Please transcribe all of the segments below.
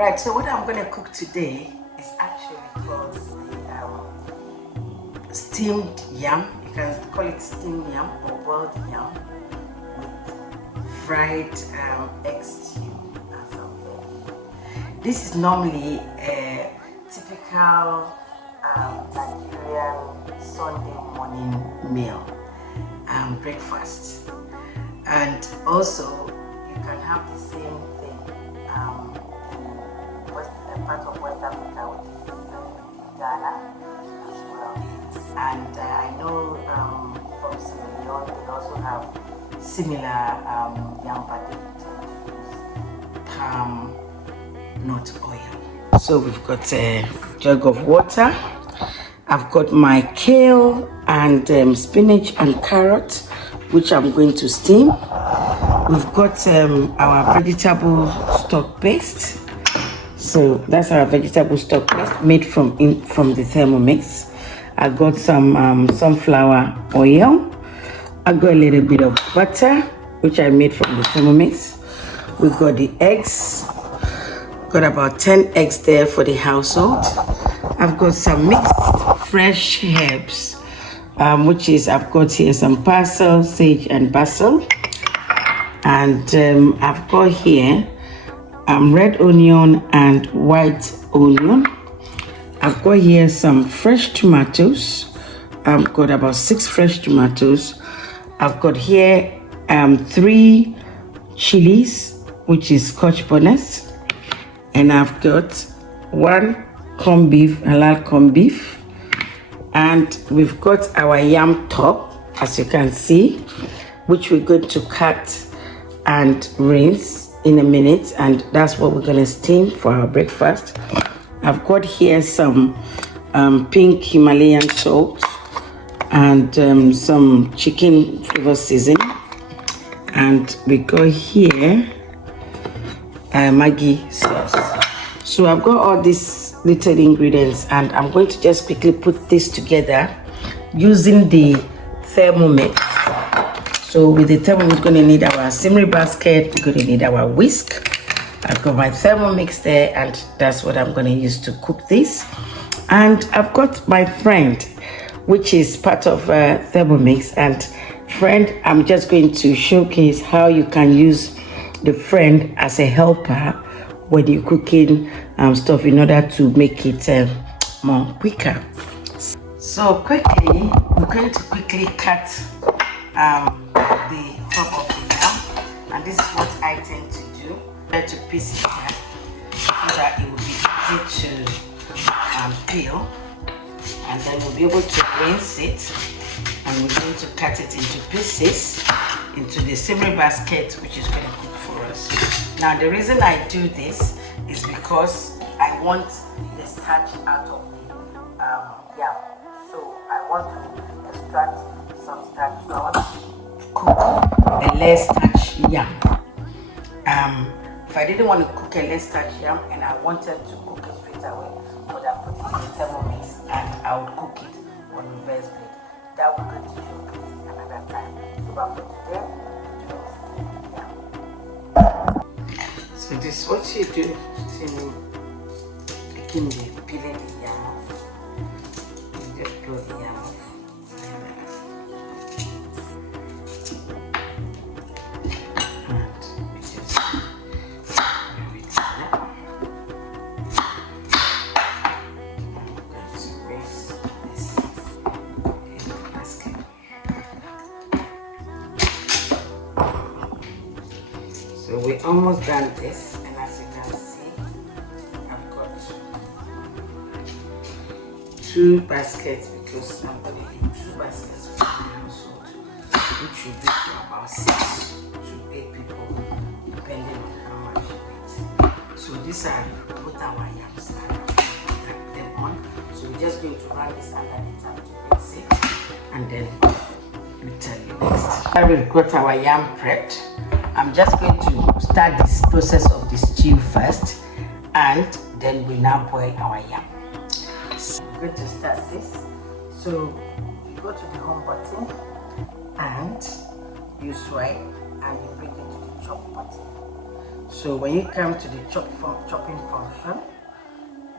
Right, so what I'm going to cook today is actually called the steamed yam. You can call it steamed yam or boiled yam with fried egg stew and some veg. This is normally a typical Nigerian Sunday morning meal, breakfast, and also you can have the same thing in part of West Africa, which is Ghana as well. And I know from Sierra Leone they also have similar yam, but they tend to use palm nut oil. So we've got a jug of water. I've got my kale and spinach and carrot, which I'm going to steam. We've got our vegetable stock paste. So that's our vegetable stock paste made from the Thermomix. I got some sunflower oil. I got a little bit of butter, which I made from the Thermomix. We've got the eggs. Got about 10 eggs there for the household. I've got some mixed fresh herbs, which is I've got here some parsley, sage, and basil. And I've got here red onion and white onion. I've got here some fresh tomatoes. I've got about 6 fresh tomatoes. I've got here 3 chilies, which is Scotch bonnets. And I've got 1 corned beef, halal corned beef. And we've got our yam top, as you can see, which we're going to cut and rinse in a minute. And that's what we're going to steam for our breakfast. I've got here some pink Himalayan salt and some chicken flavor seasoning. And we got here Maggi sauce. So I've got all these little ingredients, and I'm going to just quickly put this together using the Thermomix. So with the Thermomix, we're going to need our simmering basket, we're going to need our whisk. I've got my Thermomix there, and that's what I'm going to use to cook this. And I've got my friend, which is part of Thermomix. And friend, I'm just going to showcase how you can use the friend as a helper when you're cooking stuff in order to make it more quicker. So quickly, we're going to quickly cut the top of the yam, and this is what I tend to do. I try to piece it here so that it will be easy to peel, and then we'll be able to rinse it, and we're going to cut it into pieces into the simmering basket, which is going to cook for us. Now the reason I do this is because I want the starch out of the yam. So I want to extract some starch. So I want to cook a less starch yam. If I didn't want to cook a less starch yam and I wanted to cook it straight away, I would have put it in the Thermomix and I would cook it on reverse blade. That we're going to showcase another time. So but for today, so this is what you do to begin the peeling the yam off. You just blow the yam off. And we just move it there. I'm going to raise this in the basket. So we're almost done this, and as you can see, I've got 2 baskets because I'm going to need 2 baskets for my household, which will be for about 6 to 8 people, depending on how much you eat. So these are what our yams are. Type them on. So we're just going to run this under the tap to mix it, and then we'll tell you next. Now we've got our yam prepped. I'm just going to start this process of the stew first, and then we now boil our yam. So I'm going to start this. So you go to the home button and you swipe and you bring it to the chop button. So when you come to the chopping function,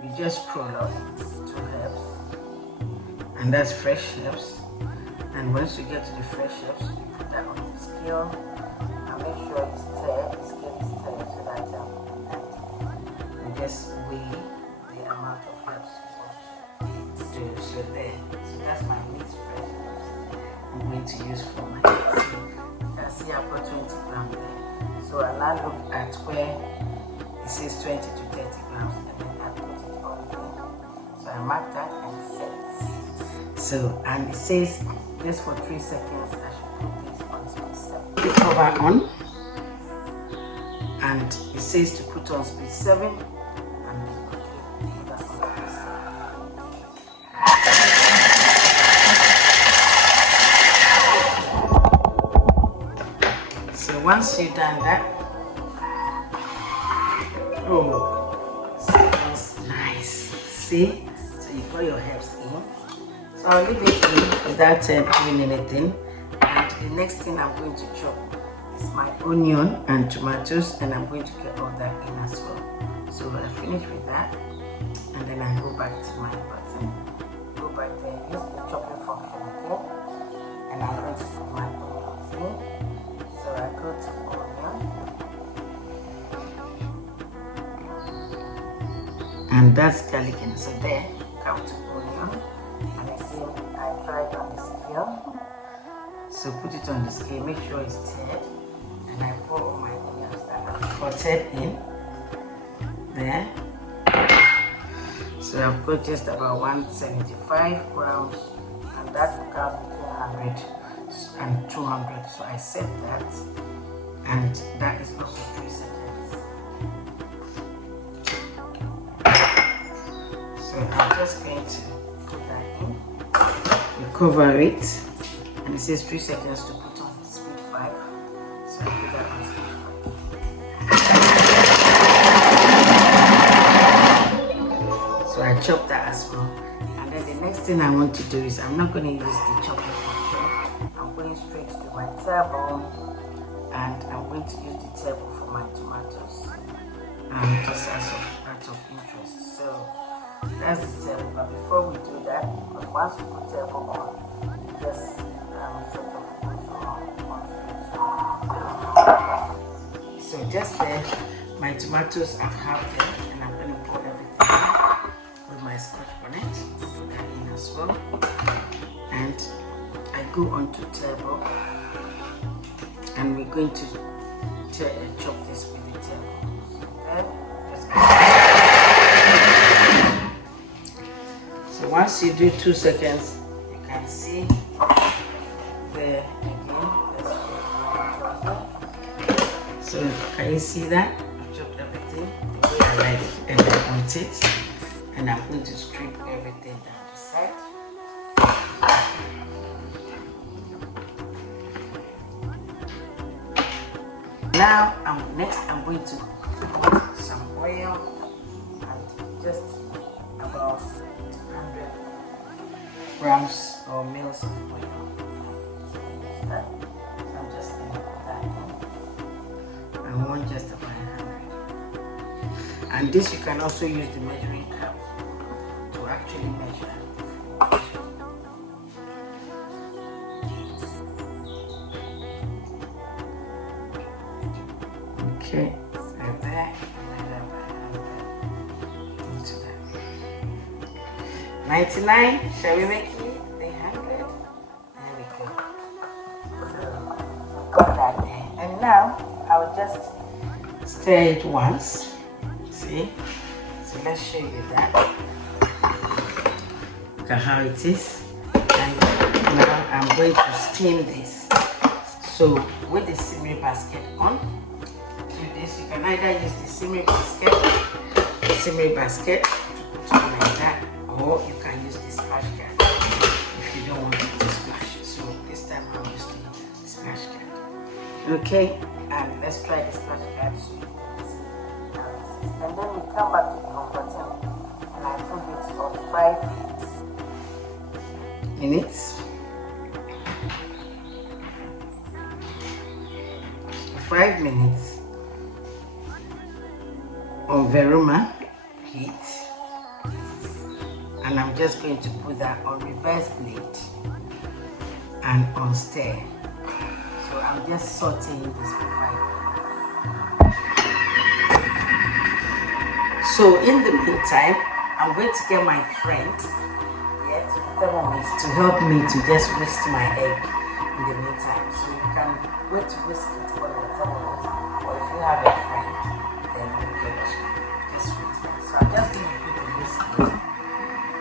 you just scroll up to herbs, and that's fresh herbs. And once you get to the fresh herbs, you put that on the scale and make sure it's stirred, the scale is stirred, so that you just weigh the amount of herbs you want to do. So there, so that's my mixed fresh herbs I'm going to use for my meat. You can see I've got 20 grams there. So I now look at where it says 20 to 30 grams, and then I put it on there. So I mark that and set. So, and it says just for 3 seconds I should put this on speed 7. Put the cover on, and it says to put on speed 7, and put that on speed 7. So once you've done that, oh, smells nice. See? So you put your herbs in. So I'll leave it in without doing anything. And the next thing I'm going to chop is my onion and tomatoes, and I'm going to get all that in as well. So I finish with that, and then I go back to my button. Go back there, use the chopping function again, and I'm going to put my onions in. So I go to onion, and that's garlic, and so there, come to onion. And again, I try it on the scale. So put it on the scale, make sure it's stirred, and I pour all my onions that I've cutted in there. So I've got just about 175 grams, and that comes between 100 and 200. So I set that, and that is also 3 seconds. So I'm just going to put that in. You cover it, and it says 3 seconds to put on speed 5. So I put that on speed 5. So I chop that as well. And then the next thing I want to do is I'm not going to use the chopping function. I'm going straight to my table, and I'm going to use the table for my tomatoes. Just out of interest. So that's the table. But before we do that, because once you put table on, you just sort of put on straight. So just there, my tomatoes I've halved them, and I'm going to pour everything in with my scotch bonnet. Put that in as well. And I go onto table, and we're going to chop this with the table. So there, so once you do 2 seconds, you can see there again. Let's check. So can you see that? I've chopped everything the way I like it and I want it, and I'm going to strip everything down the side. Now I'm going to put some oil, and just about 100 grams or mils of oil. So I'm just going to put that in. I want just about 100. And this you can also use the measuring cup to actually measure. Okay, so there, into that. 99, shall we make it 300? There we go. So, got that there. And now, I'll just stir it once. See? So let's show you that. Look at how it is. And now I'm going to steam this. So, with the simmering basket on, this, you can either use the simmering basket to put on like that, or you can use the splash guard if you don't want it to splash. So this time I'll use the splash guard. Okay, and let's try the splash guard so you can see how this is. And then we come back to the home button, and I put it on 5 minutes. 5 minutes. on Veroma heat, and I'm just going to put that on reverse blade and on stir. So I'm just sauteing this for 5 minutes. So in the meantime, I'm going to get my friend here to the Thermomix to help me to just whisk my egg in the meantime. So you can wait to whisk it on the Thermomix, or if you have a friend, then you can just whisk it. So I'm just going to put the whisk in,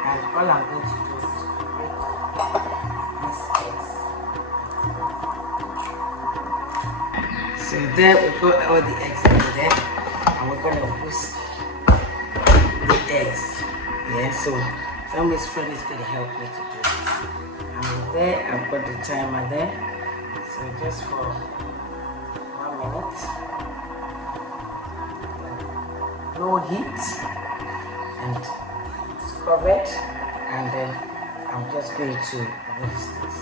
and all I'm going to do is to break these eggs. So there we got all the eggs in there, and we're going to whisk the eggs. Yeah, so somebody's friend is going to help me to do this. And there, I've got the timer there. So just for 1 minute. Low heat, and it's covered. And then I'm just going to whisk this.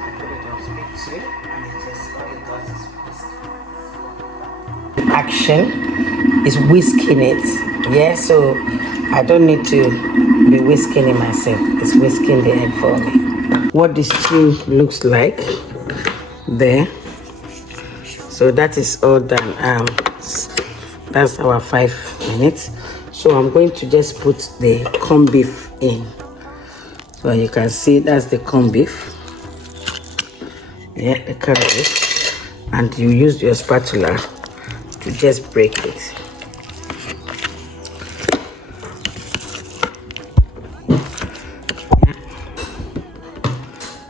I put it on speed 2, and it just all it does is whisk. Action is whisking it. Yeah, so I don't need to be whisking it myself. It's whisking the egg for me. What this stew looks like there. So that is all done. That's our 5 minutes. So I'm going to just put the corned beef in. So you can see that's the corned beef. Yeah, the corned beef. And you use your spatula to just break it.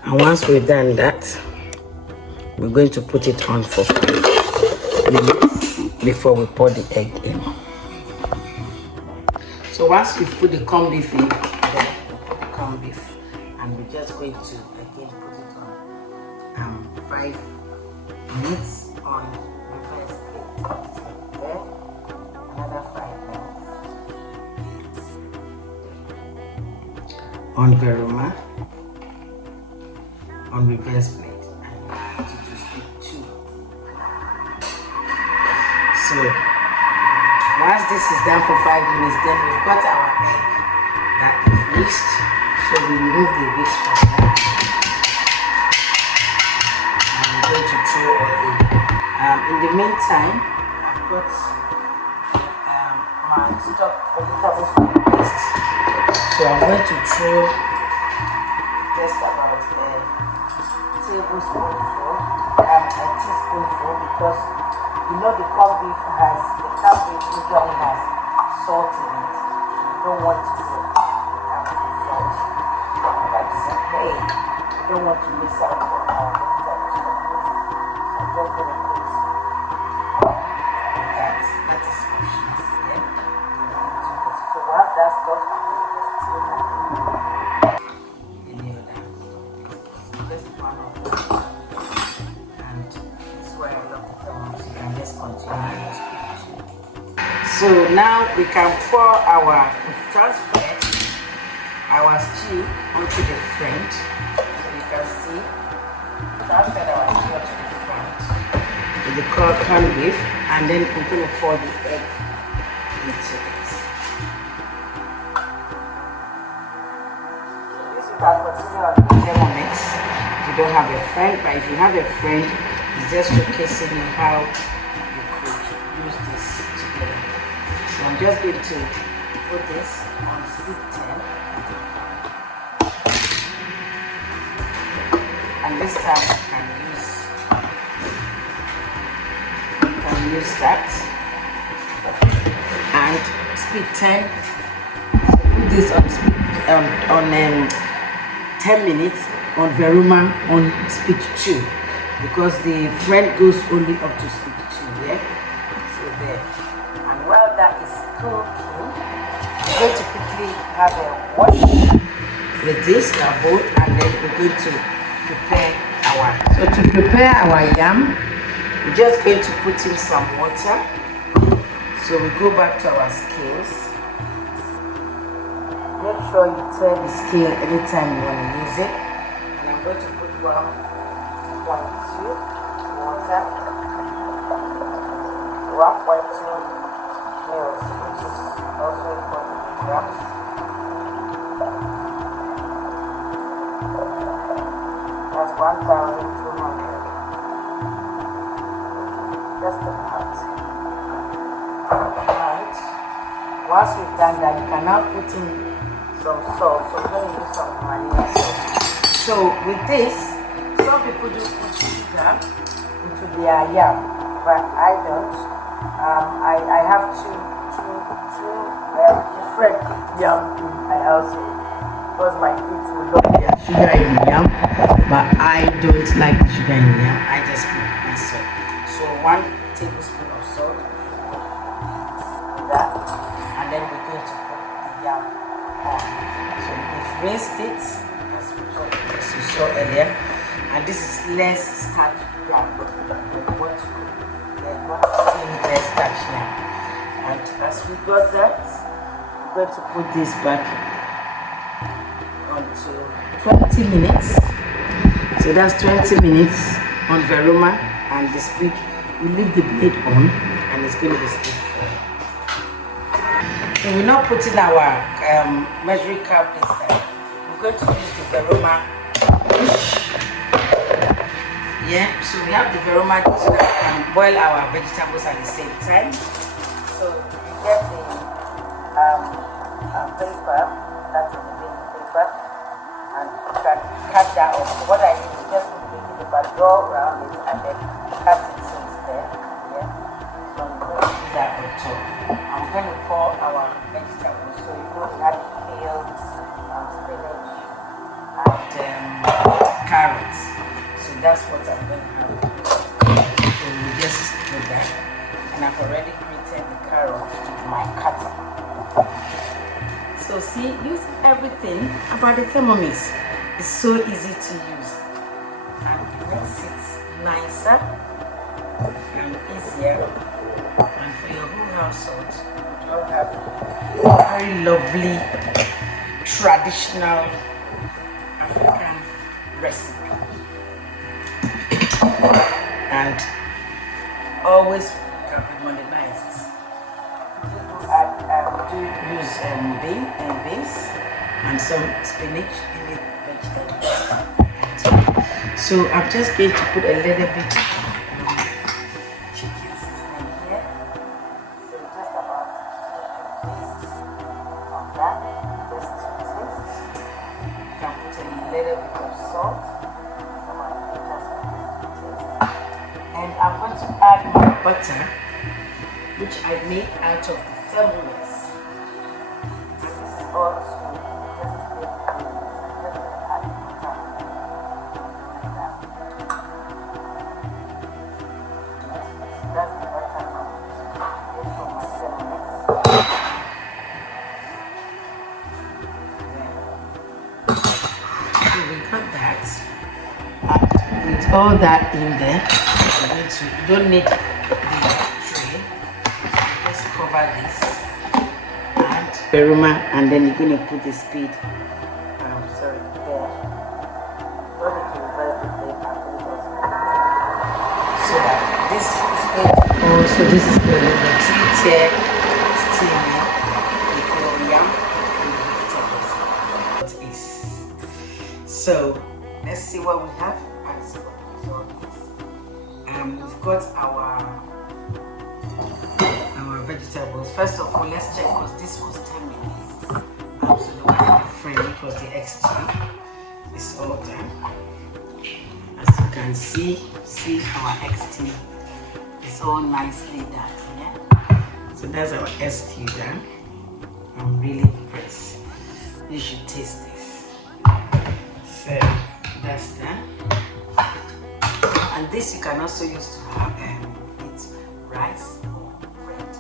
And once we've done that, we're going to put it on for 5 minutes before we pour the egg in. So once we put the corned beef in, then we put the corned beef, and we're just going to again put it on 5 minutes on reverse plate. So there, another 5 minutes on Veroma on reverse plate, and we put it to speed 2. So once this is done for 5 minutes, then we've got our egg that is whisked. So we remove the whisk from that, and we're going to throw all in. In the meantime, I've got my stock vegetables for the paste. So I'm going to throw just about a teaspoonful, because you know the corned beef usually has salt in it, so you don't want to become too salty. Like I said, hey, you don't want to miss out on our vegetables from this. So I'm just going to put that. That is optional, yeah? So once that stops, I'm going to just throw that in. Just one of them. And this is why I love the Thermomix. You can just continue. So now we can pour transfer our stew onto the front. So you can see, transfer our stew onto the front with the corned beef, and then we're going to pour the egg into it. So this you can continue on the Thermomix if you don't have a friend, but if you have a friend, it's just showcasing how you could use this together. So I'm just going to put this on speed 10, and this time you can use that, and speed 10. So put this on speed 10 minutes on Veroma on speed 2, because the friend goes only up to speed 2. Yeah, so there. And while that is cooking, we're going to quickly have a wash with this bowl, and then we're going to prepare our yam. We're just going to put in some water. So we go back to our scales. Make sure you turn the scale anytime you want to use it. And I'm going to put 1.2 water. So 1.2 meals, which is also equal to the grams. That's 1,200. Just about. Right. Once we've done that, you can now put in some salt. So we're going to use some vanilla salt. So with this, some people do put sugar into their yam, but I don't. I have two different yam in my household because my kids will love their sugar in the yam, but I don't like the sugar in the yam. I just put my salt. So 1 tablespoon of salt, that, and then we're going to put the yam on. So we've rinsed it as you saw earlier, and this is less starch yam. We want to cook. There's not less starch now. And as we got that, we're going to put this back onto 20 minutes. So that's 20 minutes on Veroma, and the speed, we leave the blade on, and it's going to be still full. So we're not putting our measuring cup this time. We're going to use the Veroma dish. Yeah, so we have the Veroma dish that can boil our vegetables at the same time. So you get the paper, that's the baking paper, and you can cut that off. So what I do is just put the baking paper, draw around it, and then cut it instead. Yeah, so I'm going to do that on top. I'm going to pour our vegetables. So you know we have kale, spinach, and carrots. So that's what I'm going to have. So we just do that, and I've already grated the carrot with my cutter. So see, use everything about the Thermomix. It's so easy to use, and it makes it nicer and easier. And for your whole household, you all have a very lovely traditional African recipe. And always can be modernized. We do use beans and some spinach in the vegetable. So I'm just going to put a little bit chicken seasoning here. So just about 2 inches on that, just to taste. You can put a little bit of salt. And I'm going to add my butter, which I made out of the Thermomix. And this is all to just add butter like that. That's the butter from my Thermomix. So we got that. And with all that in there, you don't need the tray. Just cover this and Veroma, and then you're going to put the speed. Sorry, there. Don't need to reverse the blade and put it on speed. So that this is going to also, this is going to be 3-tier steaming the yam and the vegetables. So let's see what we have and see what the result is. We've got our vegetables. First of all, let's check because this was 10 minutes. So the one in the frame, which was the extra, is all done. As you can see our XT is all nicely done. Yeah. So that's our ST done. I'm really impressed. You should taste this. So that's done. And this you can also use to have eat rice or bread,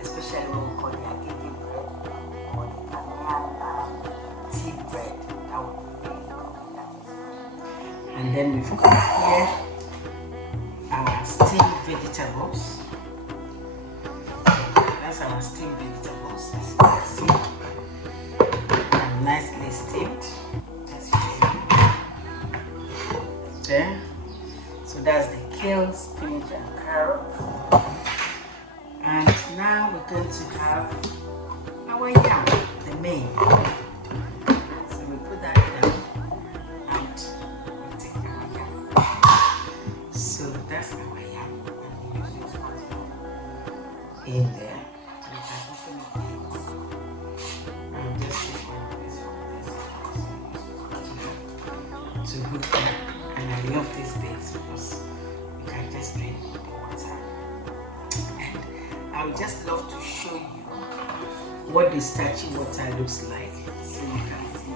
especially when we call the agege bread or the Ghanaian tea bread. That would be really good. That is. And then we've got here our steamed vegetables. That's our steamed vegetables. As you can see, and nicely steamed. As you see there. So that's the kale, spinach, and carrot. going to have our yam, the main. So we put that down and we take our yam. So that's our yam, and we use this one in there. To put that, and I love this base because you can just drink the water. And I would just love to show you what the starchy water looks like, so you can see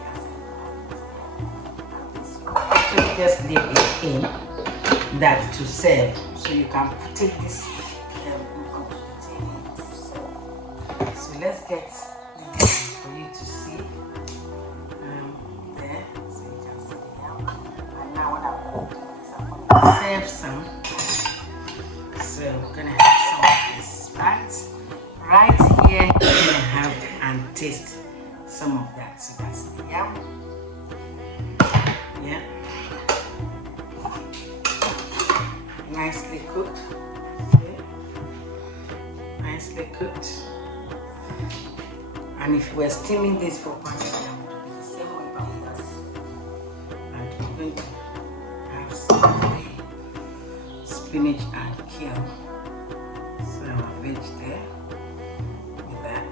so you just leave it in that to serve, so you can take this onto the table to serve. So let's get this for you to see. There, so you can see the yam. And now what I'm going to do is I'm going to serve some. So we're going to have some of this right here. You're going to have and taste some of that. So that's the yam. Yeah. Nicely cooked. Okay. Nicely cooked. And if we're steaming this for pounded yam, it will be the same way about that. And we're going to have some of the spinach and kale. So our veg there with that.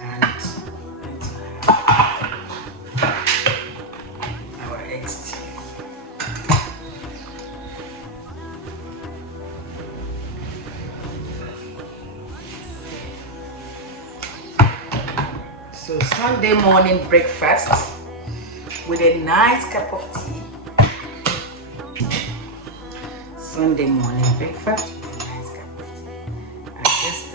And going to have our eggs. So Sunday morning breakfast with a nice cup of tea. Sunday morning breakfast with a nice cup of tea. And just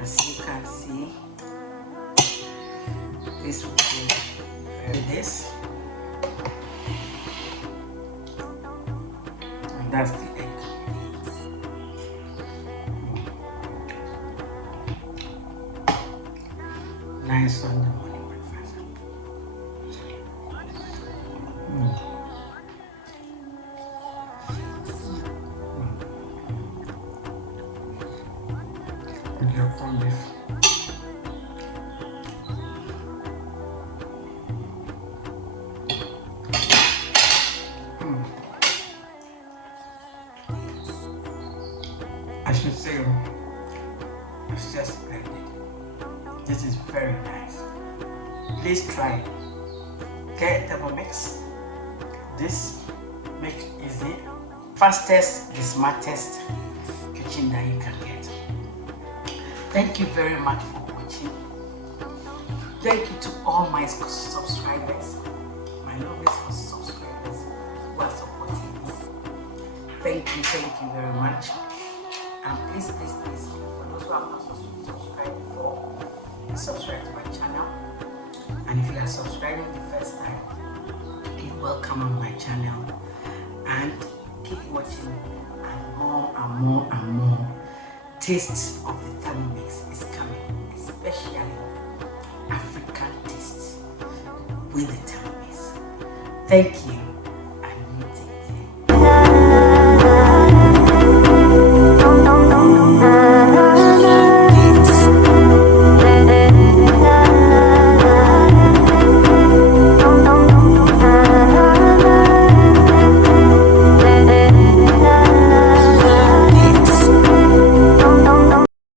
as you can see, this will go with this. And that's the egg. Nice Sunday morning breakfast. With your corned beef. I should say, it's just splendid. This is very nice. Please try it. Get Thermomix. This makes easy, fastest, the smartest kitchen that you can get. Thank you very much for watching. Thank you to all my subscribers, my lovely subscribers who are supporting me. Thank you very much. And please, for those who have not subscribed before, subscribe to my channel. And if you are subscribing the first time, please welcome on my channel and keep watching, and more tastes of the Thermomix is coming, especially African tastes with the Thermomix. Thank you.